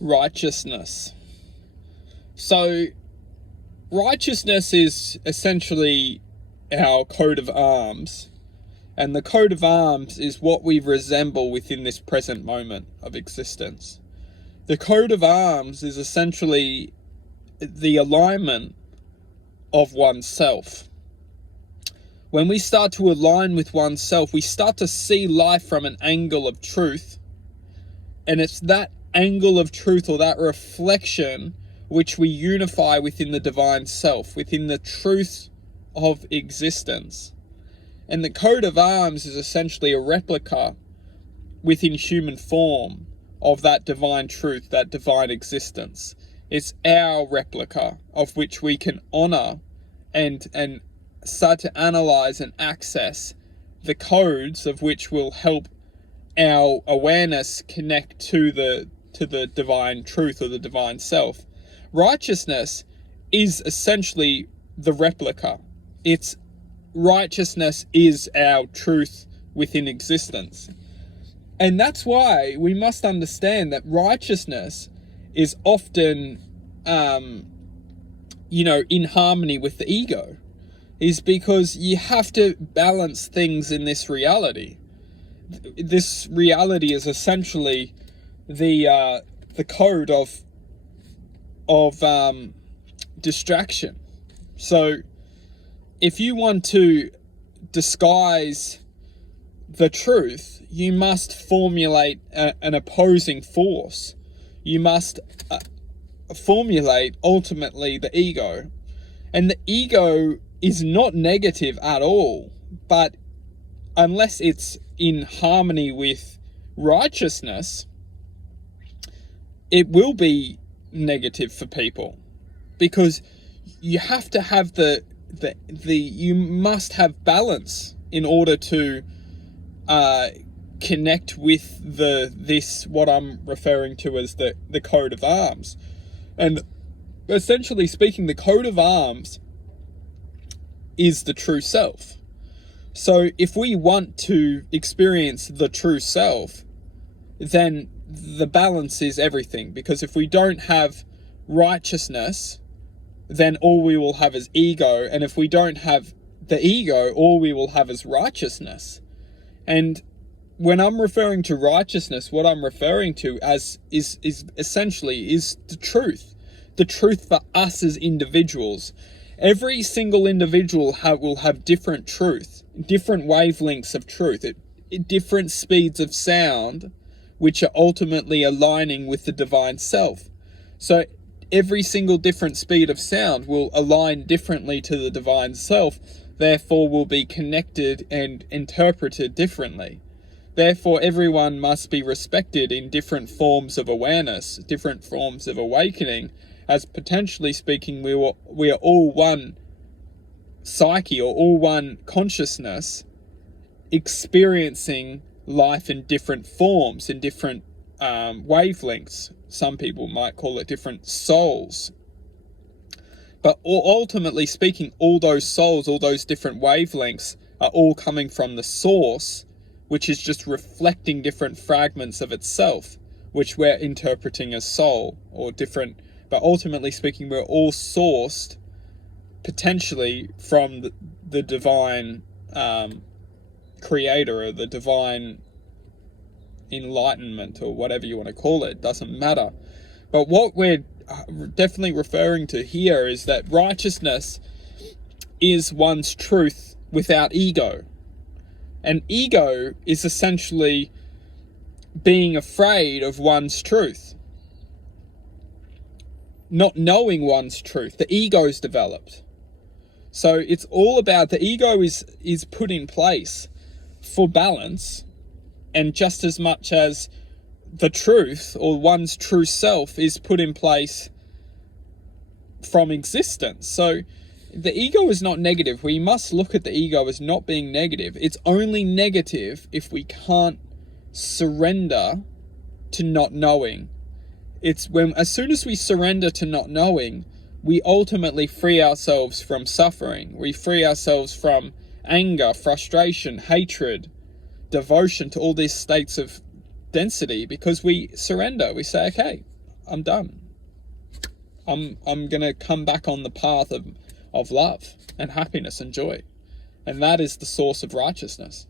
righteousness. So, righteousness is essentially our coat of arms, and the coat of arms is what we resemble within this present moment of existence. The coat of arms is essentially the alignment of oneself. When we start to align with oneself, we start to see life from an angle of truth, and it's that angle of truth, or that reflection, which we unify within the divine self, within the truth of existence. And the coat of arms is essentially a replica within human form of that divine truth, that divine existence. It's our replica of which we can honor and start to analyze and access the codes of which will help our awareness connect to the divine truth or the divine self. Righteousness is essentially the replica. Righteousness is our truth within existence. And that's why we must understand that righteousness is often, in harmony with the ego, is because you have to balance things in this reality. This reality is essentially the code of distraction. So if you want to disguise the truth, you must formulate an opposing force. You must formulate ultimately the ego. And the ego is not negative at all, but unless it's in harmony with righteousness, it will be negative for people, because you have to have you must have balance in order to connect with this what I'm referring to as the coat of arms. And essentially speaking, the coat of arms is the true self. So if we want to experience the true self, then the balance is everything. Because if we don't have righteousness, then all we will have is ego. And if we don't have the ego, all we will have is righteousness. And when I'm referring to righteousness, what I'm referring to as is essentially is the truth for us as individuals. Every single individual will have different truth, different wavelengths of truth, different speeds of sound, which are ultimately aligning with the divine self. So every single different speed of sound will align differently to the divine self, therefore will be connected and interpreted differently. Therefore, everyone must be respected in different forms of awareness, different forms of awakening, as potentially speaking, we are all one psyche, or all one consciousness, experiencing life in different forms, in different wavelengths. Some people might call it different souls. But ultimately speaking, all those souls, all those different wavelengths are all coming from the source, which is just reflecting different fragments of itself, which we're interpreting as soul or different. But ultimately speaking, we're all sourced potentially from the divine creator, or the divine enlightenment, or whatever you want to call it. Doesn't matter. But what we're definitely referring to here is that righteousness is one's truth without ego. And ego is essentially being afraid of one's truth, not knowing one's truth. The ego's developed. So it's all about, the ego is put in place for balance, and just as much as the truth, or one's true self, is put in place from existence. So the ego is not negative. We must look at the ego as not being negative. It's only negative if we can't surrender to not knowing. It's when, as soon as we surrender to not knowing, we ultimately free ourselves from suffering. We free ourselves from anger, frustration, hatred, devotion to all these states of density, because we surrender. We say, okay, I'm done. I'm gonna come back on the path of love and happiness and joy. And that is the source of righteousness.